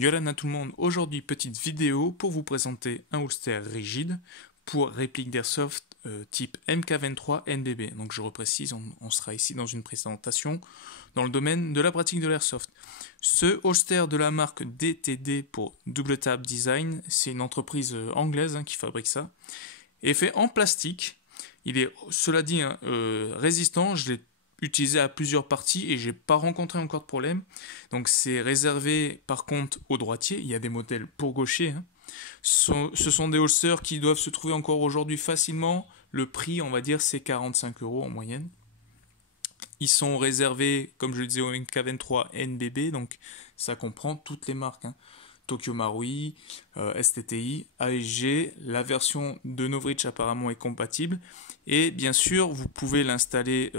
Yolan à tout le monde, aujourd'hui petite vidéo pour vous présenter un holster rigide pour réplique d'airsoft type MK23 NBB. Donc je reprécise, on sera ici dans une présentation dans le domaine de la pratique de l'airsoft. Ce holster de la marque DTD pour Double Tap Design, c'est une entreprise anglaise qui fabrique ça, et fait en plastique. Il est, cela dit, résistant. Je l'ai utilisé à plusieurs parties et j'ai pas rencontré encore de problème. Donc c'est réservé par contre aux droitiers. Il y a des modèles pour gauchers. Ce sont des holsters qui doivent se trouver encore aujourd'hui facilement. Le prix, on va dire, c'est 45 € en moyenne. Ils sont réservés, comme je le disais, au MK23 NBB, donc ça comprend toutes les marques. Tokyo Marui, STTI, ASG, la version de Novritsch apparemment est compatible. Et bien sûr, vous pouvez l'installer,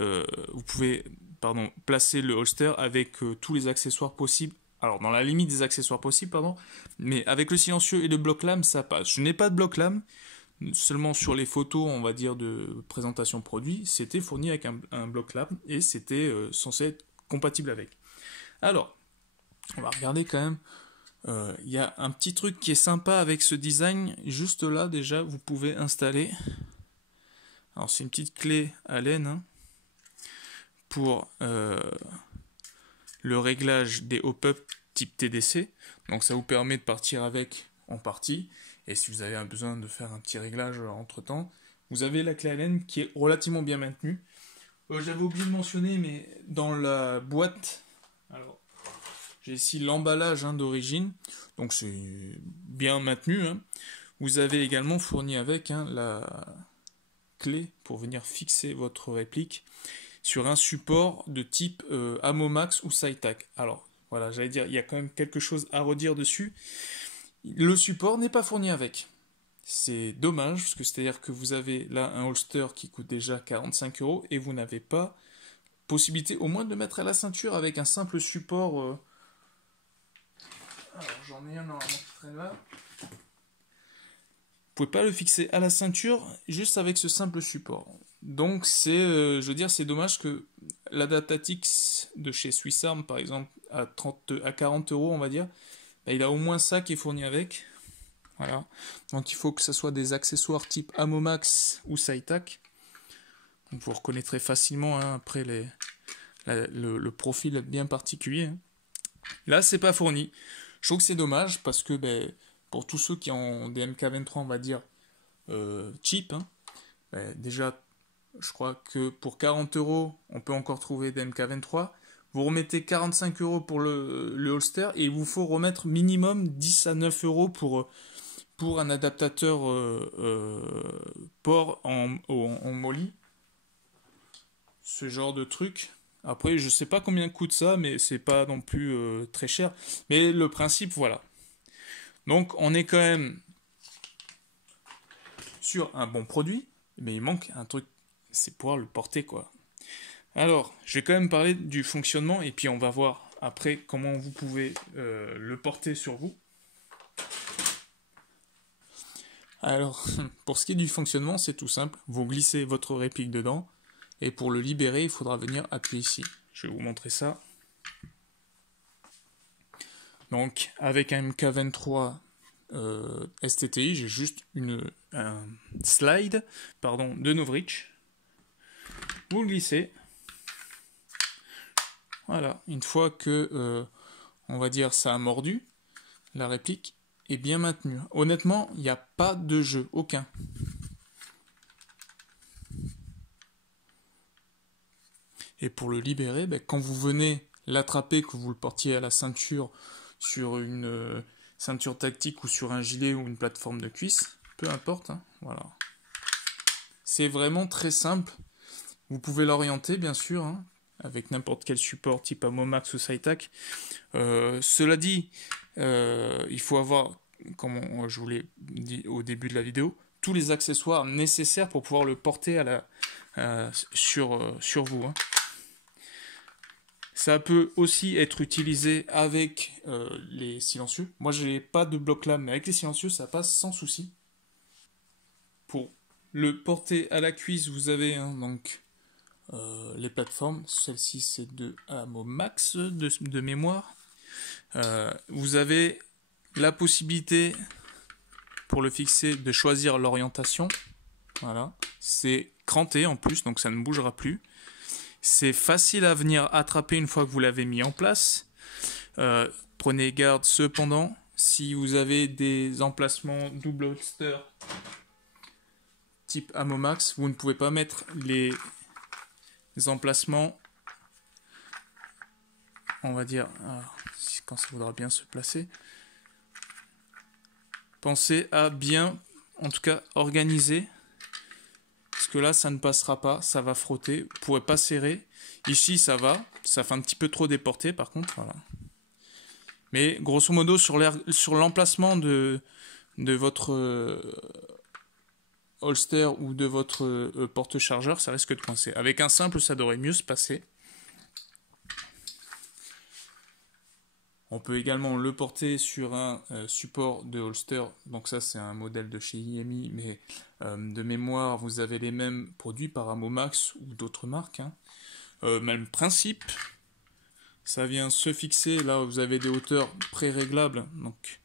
placer le holster avec tous les accessoires possibles. Alors, dans la limite des accessoires possibles, mais avec le silencieux et le bloc-lame, ça passe. Je n'ai pas de bloc-lame, seulement sur les photos, on va dire, de présentation produit, c'était fourni avec un bloc-lame et c'était censé être compatible avec. Alors, on va regarder quand même. Il y a un petit truc qui est sympa avec ce design. Juste là, déjà, vous pouvez installer. Alors, c'est une petite clé à laine pour le réglage des hop-up type TDC. Donc, ça vous permet de partir avec en partie. Et si vous avez besoin de faire un petit réglage entre temps, vous avez la clé à laine qui est relativement bien maintenue. J'avais oublié de mentionner, mais dans la boîte, alors j'ai ici l'emballage d'origine, donc c'est bien maintenu. Vous avez également fourni avec la clé pour venir fixer votre réplique sur un support de type Amomax ou SciTac. Alors voilà, j'allais dire, il y a quand même quelque chose à redire dessus. Le support n'est pas fourni avec. C'est dommage, parce que c'est-à-dire que vous avez là un holster qui coûte déjà 45 € et vous n'avez pas possibilité au moins de le mettre à la ceinture avec un simple support. Alors j'en ai un normalement qui traîne là. Vous pouvez pas le fixer à la ceinture juste avec ce simple support. Donc c'est, je veux dire, c'est dommage que l'Adaptatix de chez Swissarm par exemple à 40 € on va dire, il a au moins ça qui est fourni avec. Voilà. Donc il faut que ce soit des accessoires type Amomax ou SciTac. Donc vous reconnaîtrez facilement après le profil bien particulier. Là c'est pas fourni. Je trouve que c'est dommage parce que pour tous ceux qui ont des MK23 on va dire cheap, déjà je crois que pour 40 € on peut encore trouver des MK23. Vous remettez 45 € pour le holster et il vous faut remettre minimum 10 à 9 € pour un adaptateur port en molly. Ce genre de truc. Après, je sais pas combien coûte ça, mais c'est pas non plus très cher. Mais le principe, voilà. Donc, on est quand même sur un bon produit, mais il manque un truc, c'est pouvoir le porter, quoi. Alors, je vais quand même parler du fonctionnement, et puis on va voir après comment vous pouvez le porter sur vous. Alors, pour ce qui est du fonctionnement, c'est tout simple. Vous glissez votre réplique dedans, et pour le libérer, il faudra venir appuyer ici. Je vais vous montrer ça. Donc, avec un MK23 STTI, j'ai juste un slide de Novritsch. Vous le glissez. Voilà, une fois que, on va dire, ça a mordu, la réplique est bien maintenue. Honnêtement, il n'y a pas de jeu, aucun. Et pour le libérer, quand vous venez l'attraper, que vous le portiez à la ceinture sur une ceinture tactique ou sur un gilet ou une plateforme de cuisse, peu importe, voilà. C'est vraiment très simple. Vous pouvez l'orienter, bien sûr, avec n'importe quel support type Amomax ou SciTac. Cela dit, il faut avoir, comme je vous l'ai dit au début de la vidéo, tous les accessoires nécessaires pour pouvoir le porter sur vous. Ça peut aussi être utilisé avec les silencieux. Moi, je n'ai pas de bloc-lame, mais avec les silencieux, ça passe sans souci. Pour le porter à la cuisse, vous avez les plateformes. Celle-ci, c'est de Amomax de mémoire. Vous avez la possibilité pour le fixer de choisir l'orientation. Voilà, c'est cranté en plus, donc ça ne bougera plus. C'est facile à venir attraper une fois que vous l'avez mis en place. Prenez garde cependant, si vous avez des emplacements double holster type Amomax, vous ne pouvez pas mettre les emplacements, on va dire, quand ça voudra bien se placer. Pensez à bien, en tout cas, organiser. Parce que là, ça ne passera pas, ça va frotter. Vous ne pourrez pas serrer. Ici, ça va. Ça fait un petit peu trop déporté, par contre. Voilà. Mais grosso modo, sur l'emplacement de votre holster ou de votre porte-chargeur, ça risque de coincer. Avec un simple, ça devrait mieux se passer. On peut également le porter sur un support de holster. Donc ça, c'est un modèle de chez IMI, mais de mémoire, vous avez les mêmes produits par Amomax ou d'autres marques. Hein. Même principe. Ça vient se fixer. Là, vous avez des hauteurs pré-réglables. Donc,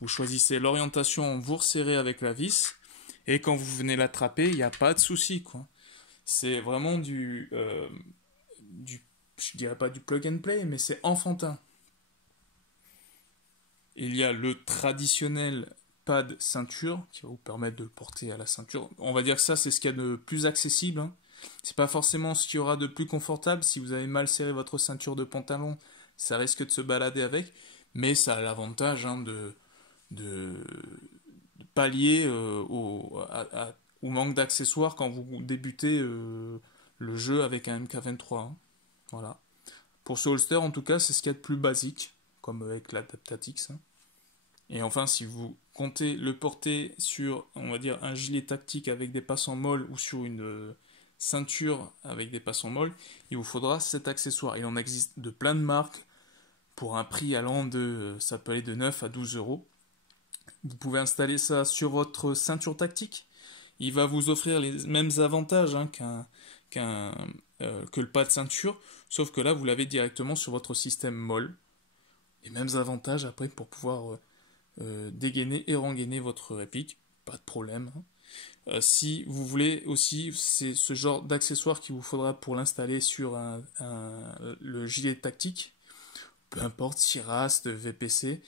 vous choisissez l'orientation, vous resserrez avec la vis. Et quand vous venez l'attraper, il n'y a pas de souci, quoi. C'est vraiment je dirais pas du plug and play, mais c'est enfantin. Il y a le traditionnel pad ceinture qui va vous permettre de le porter à la ceinture. On va dire que ça, c'est ce qu'il y a de plus accessible. Hein. C'est pas forcément ce qu'il y aura de plus confortable. Si vous avez mal serré votre ceinture de pantalon, ça risque de se balader avec. Mais ça a l'avantage de pallier au manque d'accessoires quand vous débutez le jeu avec un MK23. Hein. Voilà. Pour ce holster, en tout cas, c'est ce qu'il y a de plus basique, comme avec l'Adaptatix. Hein. Et enfin, si vous comptez le porter sur, on va dire, un gilet tactique avec des passants molles ou sur une ceinture avec des passants molles, il vous faudra cet accessoire. Il en existe de plein de marques pour un prix allant de, ça peut aller de 9 à 12 euros. Vous pouvez installer ça sur votre ceinture tactique. Il va vous offrir les mêmes avantages hein, que le pas de ceinture, sauf que là, vous l'avez directement sur votre système molle. Les mêmes avantages après pour pouvoir dégainer et rengainer votre réplique, pas de problème. Si vous voulez aussi, c'est ce genre d'accessoire qu'il vous faudra pour l'installer sur le gilet tactique, peu importe SIRAS, VPC.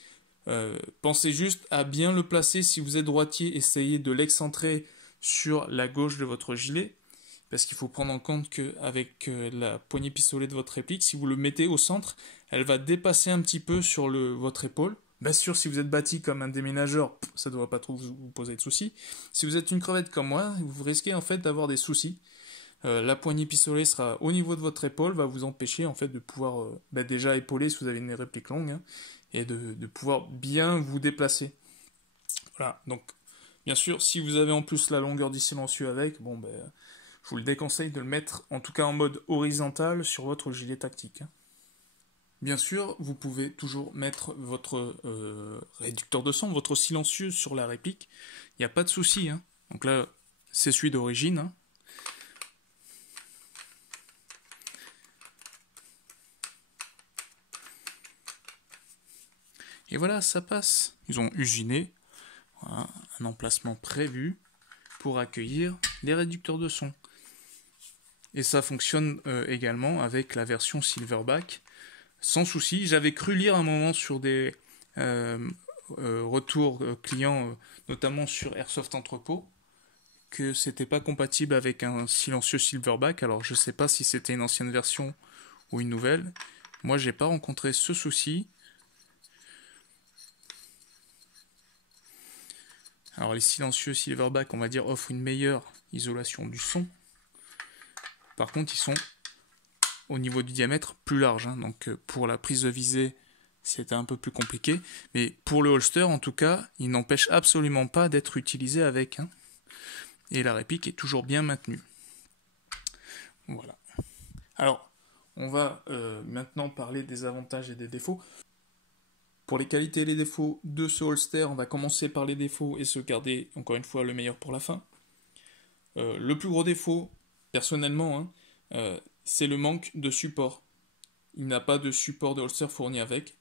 Pensez juste à bien le placer. Si vous êtes droitier, essayez de l'excentrer sur la gauche de votre gilet, parce qu'il faut prendre en compte qu'avec la poignée pistolet de votre réplique, si vous le mettez au centre, elle va dépasser un petit peu sur votre épaule. Bien sûr, si vous êtes bâti comme un déménageur, ça ne devrait pas trop vous poser de soucis. Si vous êtes une crevette comme moi, vous risquez en fait d'avoir des soucis. La poignée pistolet sera au niveau de votre épaule, va vous empêcher en fait de pouvoir déjà épauler si vous avez une réplique longue, hein, et de pouvoir bien vous déplacer. Voilà, donc bien sûr, si vous avez en plus la longueur du silencieux avec, je vous le déconseille de le mettre en tout cas en mode horizontal sur votre gilet tactique. Hein. Bien sûr, vous pouvez toujours mettre votre réducteur de son, votre silencieux sur la réplique. Il n'y a pas de souci. Hein. Donc là, c'est celui d'origine. Hein. Et voilà, ça passe. Ils ont usiné voilà, un emplacement prévu pour accueillir les réducteurs de son. Et ça fonctionne également avec la version Silverback. Sans souci, j'avais cru lire un moment sur des retours clients, notamment sur Airsoft Entrepôt, que c'était pas compatible avec un silencieux Silverback. Alors je sais pas si c'était une ancienne version ou une nouvelle. Moi j'ai pas rencontré ce souci. Alors les silencieux Silverback, on va dire, offrent une meilleure isolation du son. Par contre, ils sont au niveau du diamètre plus large, hein. Donc pour la prise de visée c'était un peu plus compliqué, mais pour le holster en tout cas il n'empêche absolument pas d'être utilisé avec, hein. Et la réplique est toujours bien maintenue. Voilà. Alors on va maintenant parler des avantages et des défauts. Pour les qualités et les défauts de ce holster, on va commencer par les défauts et se garder encore une fois le meilleur pour la fin. Le plus gros défaut, personnellement, hein, c'est le manque de support. Il n'a pas de support de holster fourni avec.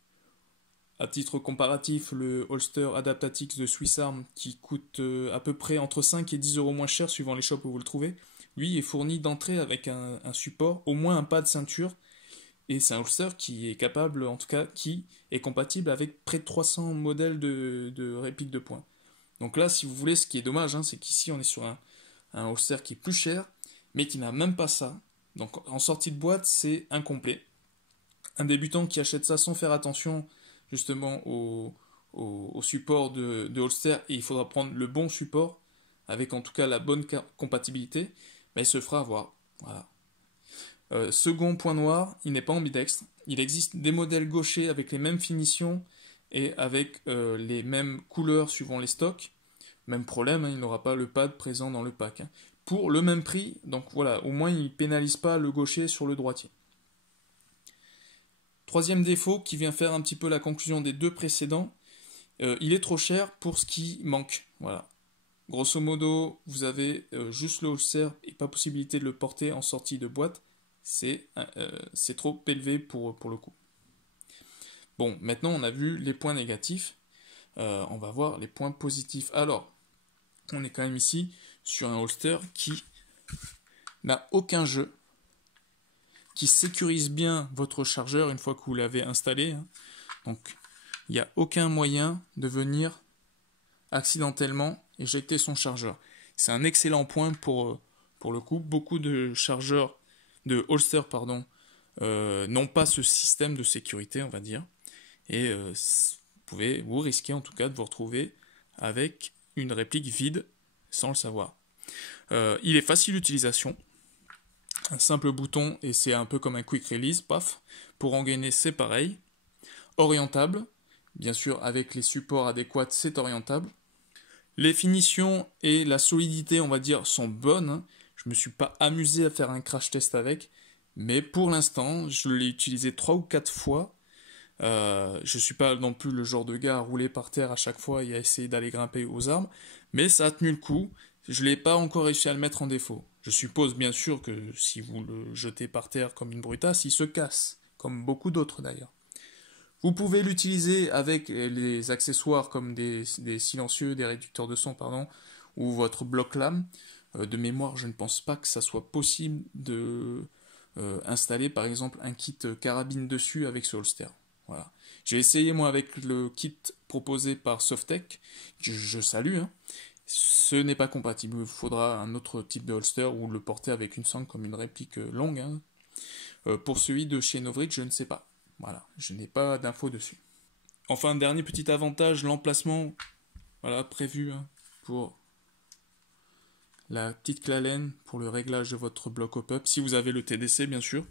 À titre comparatif, le holster Adaptatix de Swiss Arm, qui coûte à peu près entre 5 et 10 euros moins cher suivant les shops où vous le trouvez, lui est fourni d'entrée avec un support, au moins un pas de ceinture, et c'est un holster qui est capable, en tout cas, qui est compatible avec près de 300 modèles de répliques de poing. Donc là, si vous voulez, ce qui est dommage, c'est qu'ici on est sur un holster qui est plus cher, mais qui n'a même pas ça. Donc en sortie de boîte, c'est incomplet. Un débutant qui achète ça sans faire attention justement au support de holster, et il faudra prendre le bon support, avec en tout cas la bonne compatibilité, mais il se fera avoir. Voilà. Second point noir, il n'est pas ambidextre. Il existe des modèles gauchers avec les mêmes finitions et avec les mêmes couleurs suivant les stocks. Même problème, il n'aura pas le pad présent dans le pack. Pour le même prix, donc voilà, au moins il ne pénalise pas le gaucher sur le droitier. Troisième défaut qui vient faire un petit peu la conclusion des deux précédents, il est trop cher pour ce qui manque. Voilà. Grosso modo, vous avez juste le holster et pas possibilité de le porter en sortie de boîte. C'est trop élevé pour le coup. Bon, maintenant on a vu les points négatifs. On va voir les points positifs. Alors, on est quand même ici sur un holster qui n'a aucun jeu, qui sécurise bien votre chargeur une fois que vous l'avez installé. Donc, il n'y a aucun moyen de venir accidentellement éjecter son chargeur. C'est un excellent point pour le coup. Beaucoup de chargeurs, de holster, n'ont pas ce système de sécurité, on va dire. Et vous risquez en tout cas de vous retrouver avec une réplique vide sans le savoir. Il est facile d'utilisation. Un simple bouton et c'est un peu comme un quick release, paf. Pour engainer, c'est pareil. Orientable, bien sûr, avec les supports adéquats, c'est orientable. Les finitions et la solidité, on va dire, sont bonnes. Je me suis pas amusé à faire un crash test avec, mais pour l'instant, je l'ai utilisé 3 ou 4 fois. Je suis pas non plus le genre de gars à rouler par terre à chaque fois et à essayer d'aller grimper aux arbres, mais ça a tenu le coup. Je l'ai pas encore réussi à le mettre en défaut. Je suppose bien sûr que si vous le jetez par terre comme une brutasse, il se casse, comme beaucoup d'autres d'ailleurs. Vous pouvez l'utiliser avec les accessoires comme des silencieux, des réducteurs de son, ou votre bloc lame. De mémoire, je ne pense pas que ça soit possible de installer par exemple un kit carabine dessus avec ce holster. Voilà. J'ai essayé moi avec le kit proposé par Softech, que je salue. Ce n'est pas compatible. Il faudra un autre type de holster ou le porter avec une sangle comme une réplique longue. Pour celui de chez Novrik, je ne sais pas. Voilà, je n'ai pas d'infos dessus. Enfin, dernier petit avantage, l'emplacement prévu pour la petite clalène pour le réglage de votre bloc hop-up, si vous avez le TDC bien sûr.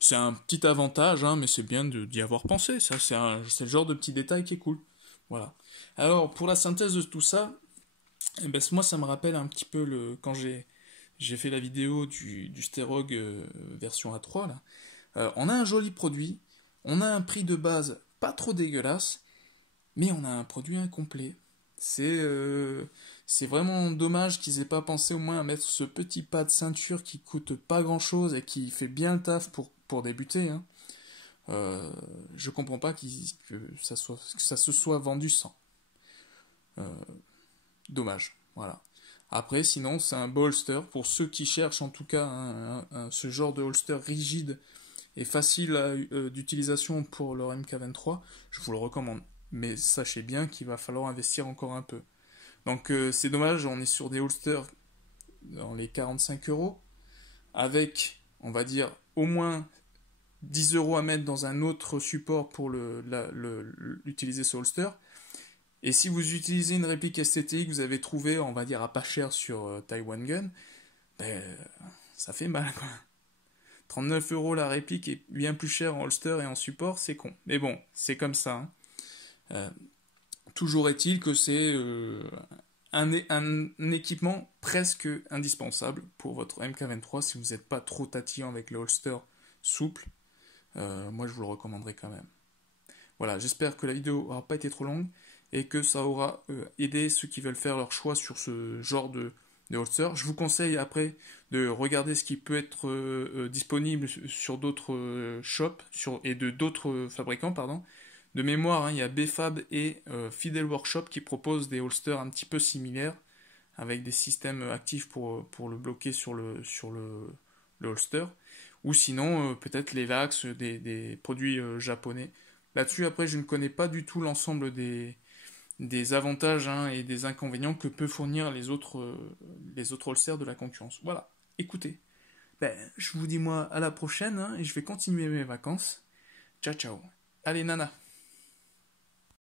C'est un petit avantage, mais c'est bien d'y avoir pensé. Ça, c'est le genre de petit détail qui est cool. Voilà. Alors, pour la synthèse de tout ça, moi ça me rappelle un petit peu quand j'ai fait la vidéo du Sterog version A3 là. On a un joli produit, on a un prix de base pas trop dégueulasse, mais on a un produit incomplet. C'est vraiment dommage qu'ils aient pas pensé au moins à mettre ce petit pas de ceinture qui coûte pas grand chose et qui fait bien le taf pour débuter. Je comprends pas que ça se soit vendu sans. Dommage, voilà. Après, sinon, c'est un beau holster. Pour ceux qui cherchent en tout cas ce genre de holster rigide et facile d'utilisation pour leur MK23, je vous le recommande. Mais sachez bien qu'il va falloir investir encore un peu. Donc c'est dommage, on est sur des holsters dans les 45 €, avec, on va dire, au moins 10 € à mettre dans un autre support pour utiliser ce holster. Et si vous utilisez une réplique STTX que vous avez trouvée, on va dire, à pas cher sur Taiwan Gun, ça fait mal, quoi. 39 € la réplique est bien plus cher en holster et en support, c'est con. Mais bon, c'est comme ça. Toujours est-il que c'est un équipement presque indispensable pour votre MK23 si vous n'êtes pas trop tatillon avec le holster souple. Moi, je vous le recommanderais quand même. Voilà, j'espère que la vidéo n'aura pas été trop longue et que ça aura aidé ceux qui veulent faire leur choix sur ce genre de holster. Je vous conseille après de regarder ce qui peut être disponible sur d'autres shops et de d'autres fabricants, De mémoire, hein, il y a BFAB et Fidel Workshop qui proposent des holsters un petit peu similaires, avec des systèmes actifs pour le bloquer le holster. Ou sinon, peut-être les Vax, des produits japonais. Là-dessus, après, je ne connais pas du tout l'ensemble des avantages, hein, et des inconvénients que peuvent fournir les autres holsters de la concurrence. Voilà, écoutez, ben, je vous dis moi à la prochaine, hein, et je vais continuer mes vacances. Ciao ciao. Allez Nana.